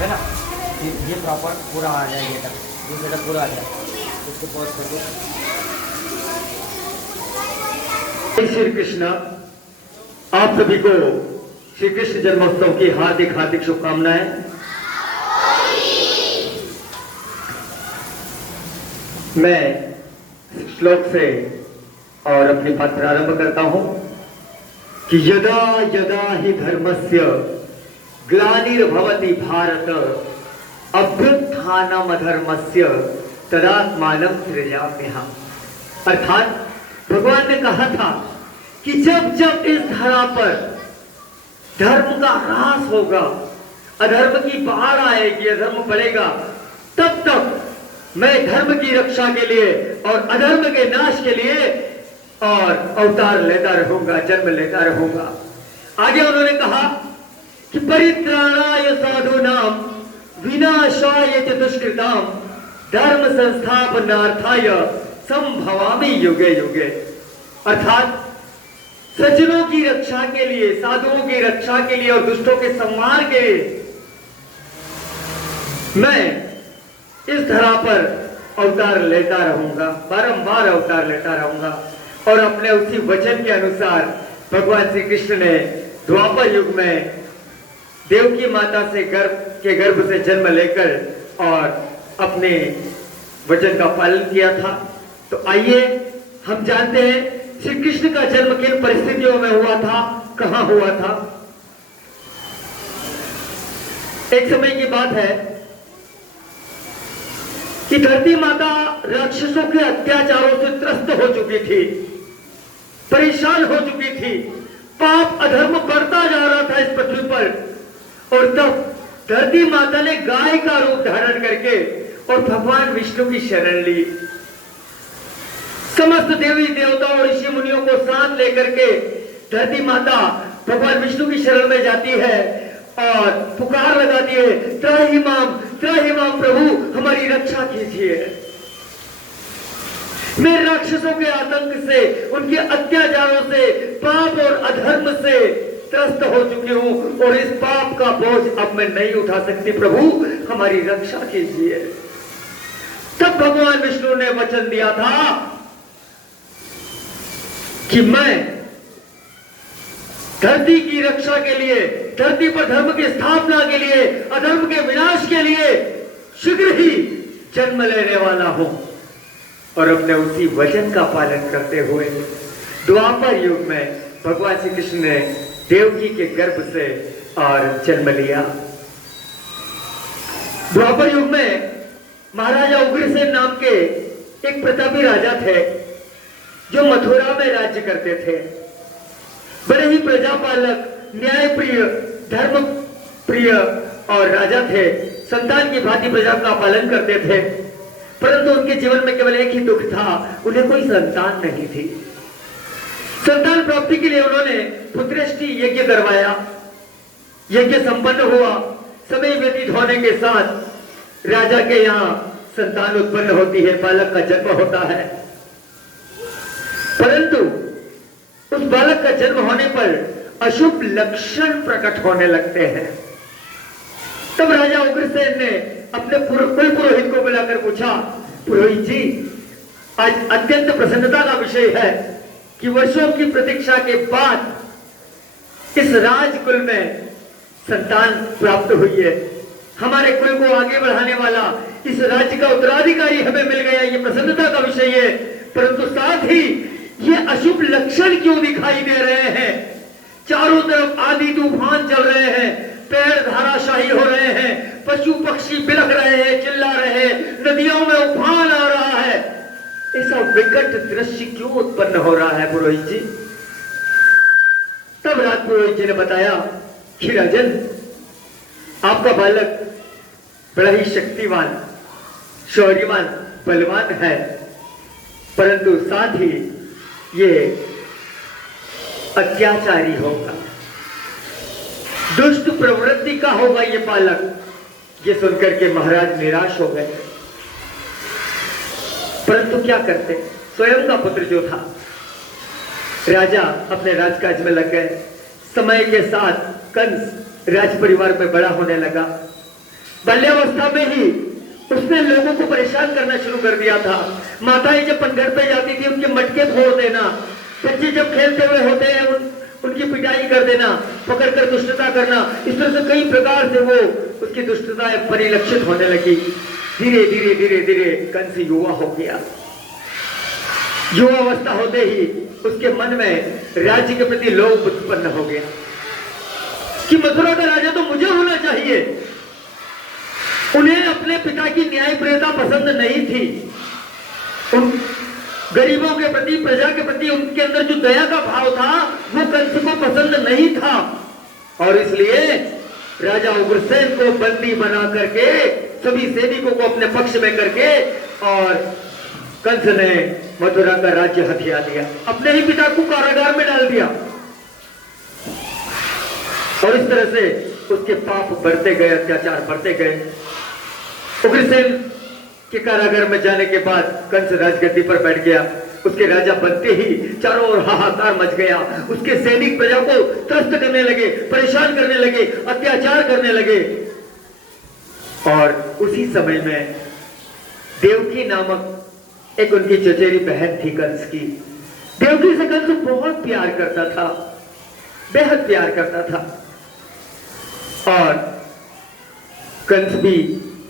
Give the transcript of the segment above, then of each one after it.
है ना। ये प्रॉपर पूरा आ जाए गेटअप, ये गेटअप पूरा आ जाए, इसको पॉज कर दो। श्री कृष्ण, आप सभी को श्री कृष्ण जन्मोत्सव की हार्दिक हार्दिक शुभकामनाएं। मैं श्लोक से और अपनी बात प्रारंभ करता हूं कि यदा यदा हि धर्मस्य ग्लानिर्भवति भारत अभ्युत्थानम अधर्मस्य तदात्मानं सृजाम्यहम्। अर्थात भगवान ने कहा था कि जब जब इस धरा पर धर्म का ह्रास होगा, अधर्म की बाढ़ आएगी, अधर्म बढ़ेगा, तब तक मैं धर्म की रक्षा के लिए और अधर्म के नाश के लिए और अवतार लेता रहूंगा, जन्म लेता रहूंगा। आगे उन्होंने कहा कि परित्राणाय साधूनां विनाशाय च दुष्कृतां धर्म संस्थापनार्थाय संभवामि युगे युगे। अर्थात सज्जनों की रक्षा के लिए, साधुओं की रक्षा के लिए और दुष्टों के संहार के लिए मैं इस धरा पर अवतार लेता रहूंगा, बारंबार अवतार लेता रहूंगा। और अपने उसी वचन के अनुसार भगवान श्री कृष्ण ने द्वापर युग में देवकी माता से गर्भ से जन्म लेकर और अपने वचन का पालन किया था। तो आइए हम जानते हैं श्री कृष्ण का जन्म किन परिस्थितियों में हुआ था, कहां हुआ था। एक समय की बात है कि धरती माता राक्षसों के अत्याचारों से त्रस्त हो चुकी थी, परेशान हो चुकी थी, पाप अधर्म बढ़ता जा रहा था इस पृथ्वी पर। और तब धरती माता ने गाय का रूप धारण करके और भगवान विष्णु की शरण ली। समस्त देवी देवताओं और ऋषि मुनियों को साथ लेकर के धरती माता भगवान विष्णु की शरण में जाती है और पुकार लगाती है, त्राहि माम प्रभु, हमारी रक्षा कीजिए। मैं राक्षसों के आतंक से, उनके अत्याचारों से, पाप और अधर्म से त्रस्त हो चुकी हूं और इस पाप का बोझ अब मैं नहीं उठा सकती, प्रभु हमारी रक्षा कीजिए। तब भगवान विष्णु ने वचन दिया था कि मैं धरती की रक्षा के लिए, धरती पर धर्म की स्थापना के लिए, अधर्म के विनाश के लिए शीघ्र ही जन्म लेने वाला हूं। और अपने उसी वचन का पालन करते हुए द्वापर युग में भगवान श्री कृष्ण ने देवकी के गर्भ से और जन्म लिया। द्वापर युग में महाराजा उग्रसेन नाम के एक प्रतापी राजा थे जो मथुरा में राज्य करते थे। बड़े ही प्रजापालक, न्यायप्रिय, धर्म प्रिय और राजा थे। संतान की भांति प्रजा का पालन करते थे, परंतु उनके जीवन में केवल एक ही दुख था, उन्हें कोई संतान नहीं थी। संतान प्राप्ति के लिए उन्होंने पुत्रेष्टि यज्ञ करवाया। यज्ञ संपन्न हुआ। समय व्यतीत होने के साथ राजा के यहाँ संतान उत्पन्न होती है, बालक का जन्म होता है। परंतु उस बालक का जन्म होने पर अशुभ लक्षण प्रकट होने लगते हैं। तब राजा उग्रसेन ने अपने कुल पुरोहित को बुलाकर पूछा, पुरोहित जी, आज अत्यंत प्रसन्नता का विषय है कि वर्षों की प्रतीक्षा के बाद इस राजकुल में संतान प्राप्त हुई है। हमारे कुल को आगे बढ़ाने वाला इस राज्य का उत्तराधिकारी हमें मिल गया, ये प्रसन्नता का विषय है। परंतु साथ ही ये अशुभ लक्षण क्यों दिखाई दे रहे हैं? चारों तरफ आंधी तूफान चल रहे हैं, पेड़ धाराशाही हो रहे हैं, पशु पक्षी बिलख रहे हैं, चिल्ला रहे हैं, नदियों में उफान आ रहा है। ऐसा विकट दृश्य क्यों उत्पन्न हो रहा है पुरोहित जी? तब राज पुरोहित जी ने बताया कि राजन, आपका बालक बड़ा ही शक्तिवान, शौर्यवान, बलवान है, परंतु साथ ही ये अत्याचारी होगा, दुष्ट प्रवृत्ति का होगा ये बालक। ये सुनकर के महाराज निराश हो गए, परंतु क्या करते, स्वयं का पुत्र जो था। राजा अपने राजकाज में लग गए। समय के साथ कंस राज परिवार में बड़ा होने लगा। बाल्यावस्था में ही उसने लोगों को परेशान करना शुरू कर दिया था। माताएं जब पनघट पे जाती थी उनके मटके फोड़ देना, बच्चे जब खेलते हुए होते हैं उनकी पिटाई कर देना, पकड़ कर दुष्टता करना, इस तरह से कई प्रकार से वो उसकी दुष्टताएं परिलक्षित होने लगी। धीरे धीरे धीरे धीरे कंस युवा हो गया। युवावस्था होते ही उसके मन में राज्य के प्रति लोभ उत्पन्न हो गया कि मथुरा का राजा तो मुझे होना चाहिए। उन्हें अपने पिता की न्यायप्रियता पसंद नहीं थी। उन गरीबों के प्रति, प्रजा के प्रति उनके अंदर जो दया का भाव था वो कंस को पसंद नहीं था, और इसलिए राजा उग्रसेन को बंदी बना करके सभी सैनिकों को अपने पक्ष में करके और कंस ने मथुरा का राज्य हथिया लिया, अपने ही पिता को कारागार में डाल दिया। और इस तरह से उसके पाप बढ़ते गए, अत्याचार बढ़ते गए। उग्रसेन के कारागार में जाने के बाद कंस राजगद्दी पर बैठ गया। उसके राजा बनते ही चारों ओर हाहाकार मच गया। उसके सैनिक प्रजा को त्रस्त करने लगे, परेशान करने लगे, अत्याचार करने लगे। और उसी समय में देवकी नामक एक उनकी चचेरी बहन थी कंस की। देवकी से कंस बहुत प्यार करता था, बेहद प्यार करता था। और कंस भी,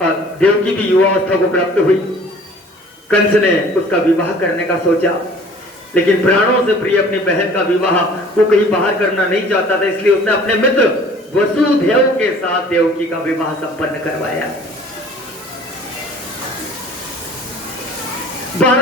देवकी भी युवावस्था को प्राप्त हुई। कंस ने उसका विवाह करने का सोचा, लेकिन प्राणों से प्रिय अपनी बहन का विवाह वो कहीं बाहर करना नहीं चाहता था, इसलिए उसने अपने मित्र वसुदेव के साथ देवकी का विवाह संपन्न करवाया।